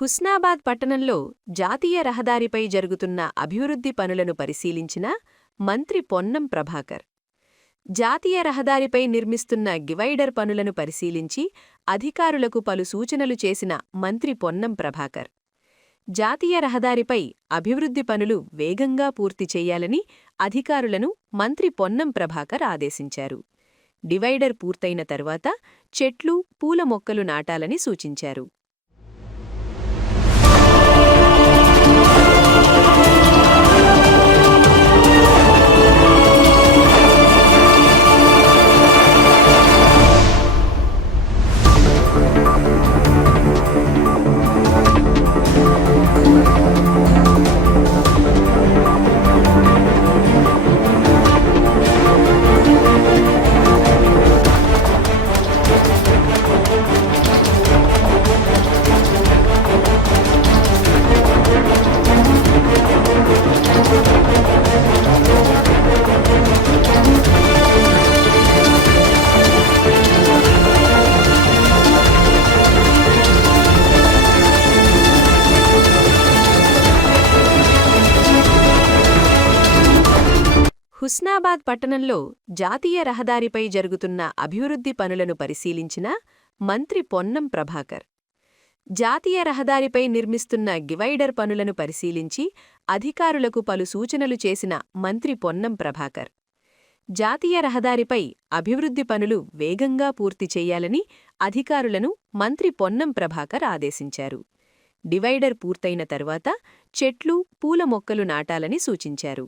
హుస్నాబాద్ పట్టణంలో జాతీయ రహదారిపై జరుగుతున్న అభివృద్ధి పనులను పరిశీలించిన మంత్రి పొన్నం ప్రభాకర్. జాతీయ రహదారిపై నిర్మిస్తున్న డివైడర్ పనులను పరిశీలించి అధికారులకు పలు సూచనలు చేసిన మంత్రి పొన్నం ప్రభాకర్. జాతీయ రహదారిపై అభివృద్ధి పనులు వేగంగా పూర్తి చెయ్యాలని అధికారులను మంత్రి పొన్నం ప్రభాకర్ ఆదేశించారు. డివైడర్ పూర్తయిన తర్వాత చెట్లు, పూల మొక్కలు నాటాలని సూచించారు. హుస్నాబాద్ పట్టణంలో జాతీయ రహదారిపై జరుగుతున్న అభివృద్ధి పనులను పరిశీలించిన మంత్రి పొన్నం ప్రభాకర్. జాతీయ రహదారిపై నిర్మిస్తున్న డివైడర్ పనులను పరిశీలించి అధికారులకు పలు సూచనలు చేసిన మంత్రి పొన్నం ప్రభాకర్. జాతీయ రహదారిపై అభివృద్ధి పనులు వేగంగా పూర్తి చెయ్యాలని అధికారులను మంత్రి పొన్నం ప్రభాకర్ ఆదేశించారు. డివైడర్ పూర్తయిన తర్వాత చెట్లు, పూల మొక్కలు నాటాలని సూచించారు.